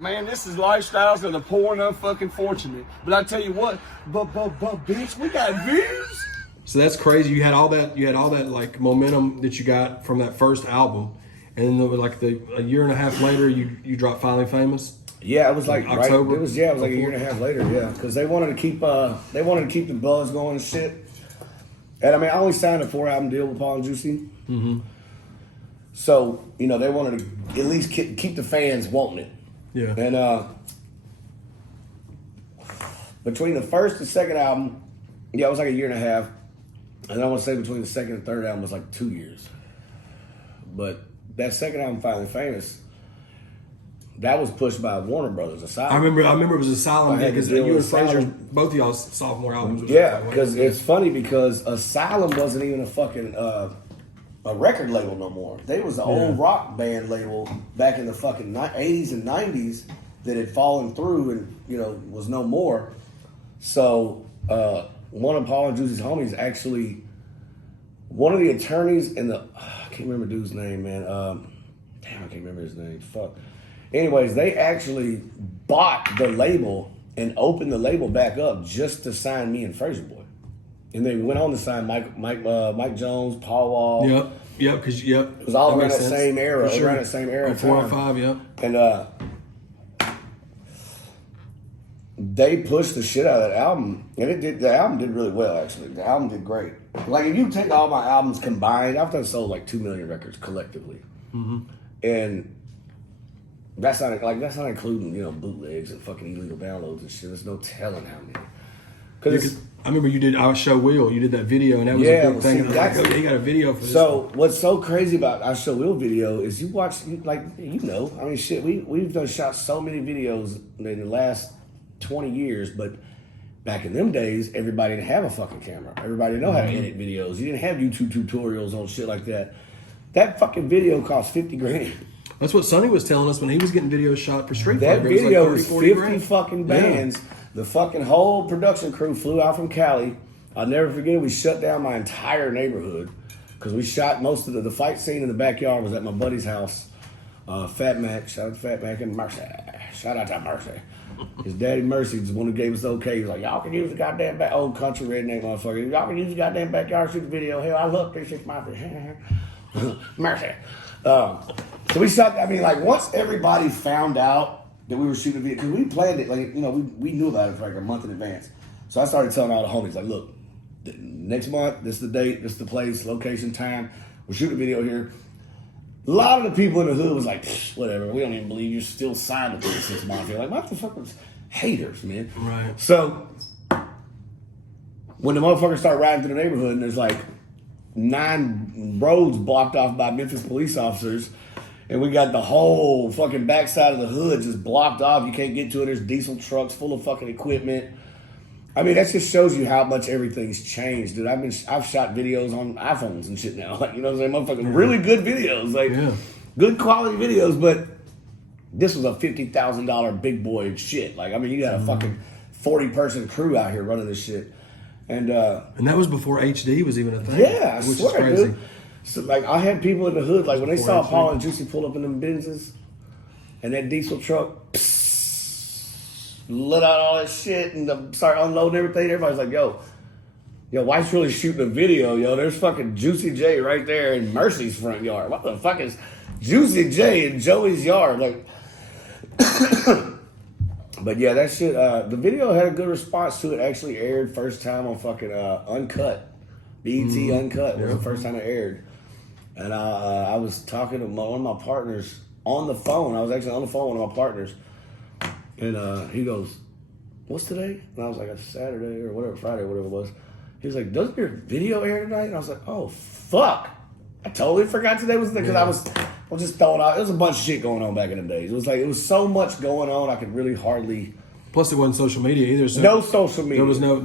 Man, this is lifestyles of the poor and unfucking fortunate. But I tell you what, but bitch, we got views. So that's crazy. You had all that like momentum that you got from that first album, and then like a year and a half later, you dropped Finally Phamous. Yeah, it was like October. Right, it was like a year and a half later. Yeah, because they wanted to keep the buzz going and shit. And I mean, I only signed a 4-album deal with Paul and Juicy. Mm-hmm. So they wanted to at least keep the fans wanting it. Yeah. And between the first and second album, it was like a year and a half. And I want to say between the second and third album was like 2 years. But that second album, Finally Phamous, that was pushed by Warner Brothers. Asylum. I remember it was Asylum because you and Fraser, Asylum. both of y'all's sophomore albums. Yeah, because it's funny because Asylum wasn't even a fucking a record label no more. They was an old rock band label back in the fucking 80s and 90s that had fallen through and was no more. So one of Paul and Juicy's homies actually, one of the attorneys in the I can't remember the dude's name, man. Damn, I can't remember his name. Fuck. Anyways, they actually bought the label and opened the label back up just to sign me and Fraser Boy. And they went on to sign Mike Jones, Paul Wall. Yep, because it was all around that same era. Sure. Around that same era. 405, yep. And they pushed the shit out of that album, and the album did really well. Actually, the album did great. Like if you take all my albums combined, I've done sold like 2 million records collectively, and that's not including bootlegs and fucking illegal downloads and shit. There's no telling how many. Because I remember you did I Show Will. You did that video, and that was a big thing. Exactly. He got a video for this. So what's so crazy about I Show Will video is you watch, I mean, shit, we've done shot so many videos in the last 20 years, but back in them days, everybody didn't have a fucking camera. Everybody didn't know how to edit videos. You didn't have YouTube tutorials on shit like that. That fucking video cost 50 grand. That's what Sonny was telling us when he was getting videos shot for Street That Fighter. video was was like 50 grand. fucking bands. Yeah. The fucking whole production crew flew out from Cali. I'll never forget, we shut down my entire neighborhood because we shot most of the fight scene in the backyard was at my buddy's house. Fat Mac, shout out to Fat Mac and Mercy. Shout out to Mercy. His daddy Mercy is the one who gave us the okay. He's like, y'all can use the goddamn old country redneck motherfucker. Y'all can use the goddamn backyard, shoot the video. Hell, I love this shit, my Mercy. So we shot, I mean, like once everybody found out that we were shooting a video, because we planned it, like, we knew about it for like a month in advance. So I started telling all the homies, like, look, next month, this is the date, this is the place, location, time. We're shooting a video here. A lot of the people in the hood was like, whatever, we don't even believe you're still signed to 36 Mafia. Like, motherfuckers, haters, man. Right. So when the motherfuckers start riding through the neighborhood and there's like 9 roads blocked off by Memphis police officers, and we got the whole fucking backside of the hood just blocked off. You can't get to it. There's diesel trucks full of fucking equipment. I mean, that just shows you how much everything's changed, dude. I've shot videos on iPhones and shit now. Like, you know what I'm saying? Motherfucking really good videos. Like, good quality videos, but this was a $50,000 big boy shit. Like, I mean, you got a fucking 40-person crew out here running this shit. And that was before HD was even a thing. Yeah, I which swear, is crazy. dude. So, like, I had people in the hood, like, when they saw Paul and Juicy pull up in them Benzes and that diesel truck, let out all that shit and start unloading everything. Everybody's like, yo, White's really shooting a video, yo. There's fucking Juicy J right there in Mercy's front yard. What the fuck is Juicy J in Joey's yard? Like, but yeah, that shit, the video had a good response to it. Actually aired first time on fucking Uncut. BET Uncut was the first time it aired. And I was talking to one of my partners on the phone. I was actually on the phone with one of my partners. And he goes, what's today? And I was like, it's Saturday or whatever, Friday or whatever it was. He was like, doesn't your video air tonight? And I was like, oh, fuck. I totally forgot today was the because I was just throwing out. There was a bunch of shit going on back in the days. It was so much going on, I could really hardly. Plus, it wasn't social media either. So no social media.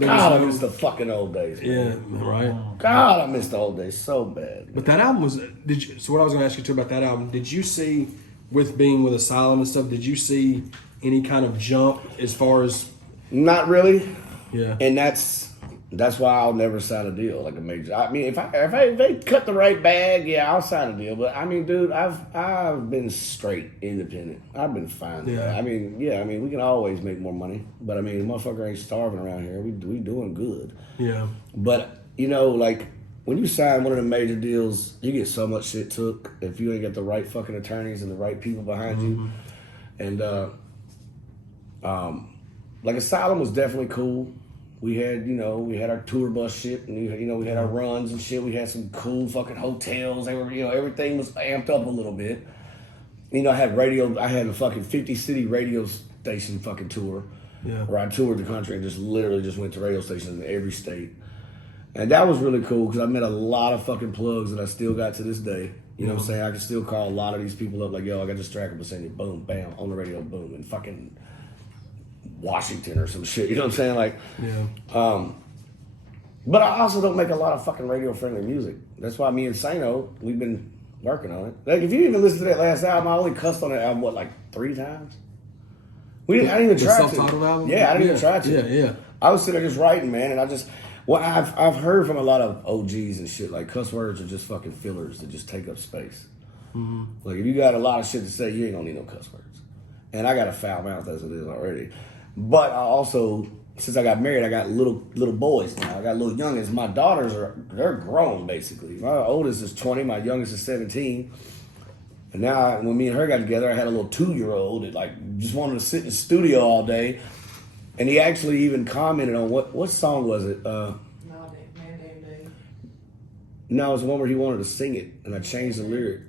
I miss the fucking old days. Man. Yeah, right. God, I miss the old days so bad. But that album was. So what I was going to ask you too about that album? Did you see, with being with Asylum and stuff? Did you see any kind of jump as far as? Not really. Yeah. And that's That's why I'll never sign a deal like a major. I mean, if they cut the right bag, yeah, I'll sign a deal. But I mean, dude, I've been straight independent. I've been fine. Yeah. I mean, we can always make more money. But I mean, motherfucker ain't starving around here. We doing good. Yeah. But you know, like when you sign one of the major deals, you get so much shit took if you ain't got the right fucking attorneys and the right people behind you. And like Asylum was definitely cool. We had our tour bus shit, and we had our runs and shit. We had some cool fucking hotels. They were, everything was amped up a little bit. I had a fucking 50 city radio station fucking tour. Yeah. Where I toured the country and just literally just went to radio stations in every state. And that was really cool because I met a lot of fucking plugs that I still got to this day. You know what I'm saying? I can still call a lot of these people up like, yo, I got this track up send you, boom, bam, on the radio, boom, and fucking Washington or some shit. You know what I'm saying? Like, yeah. But I also don't make a lot of fucking radio friendly music. That's why me and Sano, we've been working on it. Like, if you even listen to that last album, I only cussed on that album, like 3 times? I didn't even try to. The self-titled album? Yeah, I didn't even try to. Yeah. I was sitting there just writing, man, and I've heard from a lot of OGs and shit, like cuss words are just fucking fillers that just take up space. Mm-hmm. Like, if you got a lot of shit to say, you ain't gonna need no cuss words. And I got a foul mouth as it is already. But I also, since I got married, I got little boys now. I got little youngins. My daughters they're grown basically. My oldest is 20, my youngest is 17. And now when me and her got together, I had a little 2-year-old that like just wanted to sit in the studio all day. And he actually even commented on what song was it? No, it was the one where he wanted to sing it, and I changed the lyric.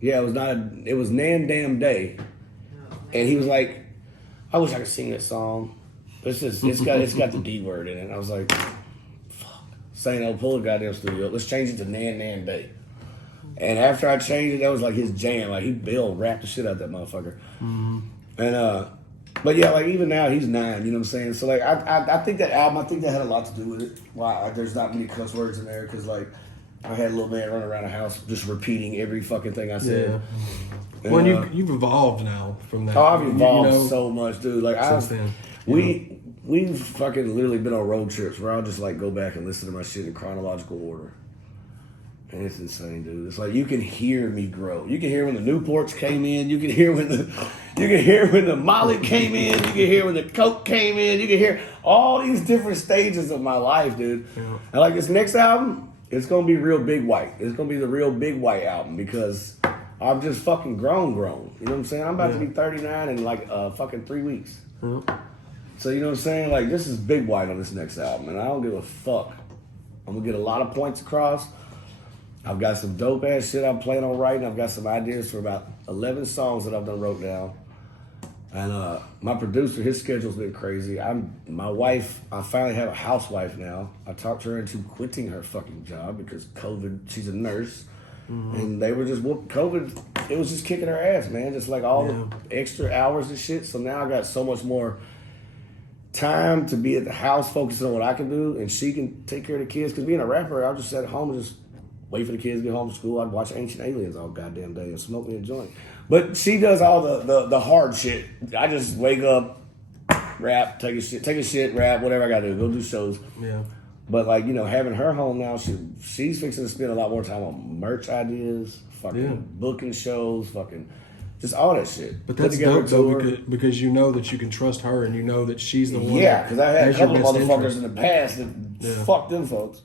Yeah, it was Nan Damn Day. And he was like, I wish I could sing that song. It's got the D word in it. And I was like, fuck. Saying, pull the goddamn studio. Let's change it to Nan Nan Day. And after I changed it, that was like his jam. Like Bill rapped the shit out of that motherfucker. Mm-hmm. And but yeah, like even now he's 9. You know what I'm saying? So like I think that album, I think that had a lot to do with it. Why there's not many cuss words in there because like I had a little man running around the house just repeating every fucking thing I said. Yeah. And, well, you've evolved now from that. Oh, I've evolved so much, dude. Like since then, we've fucking literally been on road trips where I'll just like go back and listen to my shit in chronological order. And it's insane, dude. It's like you can hear me grow. You can hear when the Newports came in. You can hear when the Molly came in. You can hear when the Coke came in. You can hear all these different stages of my life, dude. Yeah. And like this next album, it's gonna be real Big White. It's gonna be the real Big White album because I'm just fucking grown. You know what I'm saying? I'm about to be 39 in like fucking 3 weeks. Mm-hmm. So you know what I'm saying? Like this is Big White on this next album, and I don't give a fuck. I'm gonna get a lot of points across. I've got some dope ass shit I'm planning on writing. I've got some ideas for about 11 songs that I've done wrote down. And my producer, his schedule's been crazy. My wife, I finally have a housewife now. I talked her into quitting her fucking job because COVID, she's a nurse. Mm-hmm. And they were just, COVID, it was just kicking her ass, man. Just like all the extra hours and shit. So now I got so much more time to be at the house focusing on what I can do. And she can take care of the kids. Because being a rapper, I was just at home and just wait for the kids to get home from school. I'd watch Ancient Aliens all goddamn day and smoke me a joint. But she does all the hard shit. I just wake up, rap, take a shit, rap, whatever I gotta do, go do shows. Yeah. But like, having her home now, she's fixing to spend a lot more time on merch ideas, fucking booking shows, fucking just all that shit. But that's dope though because you know that you can trust her and you know that she's the one. Yeah, because I had a couple of motherfuckers in the past that fucked them folks.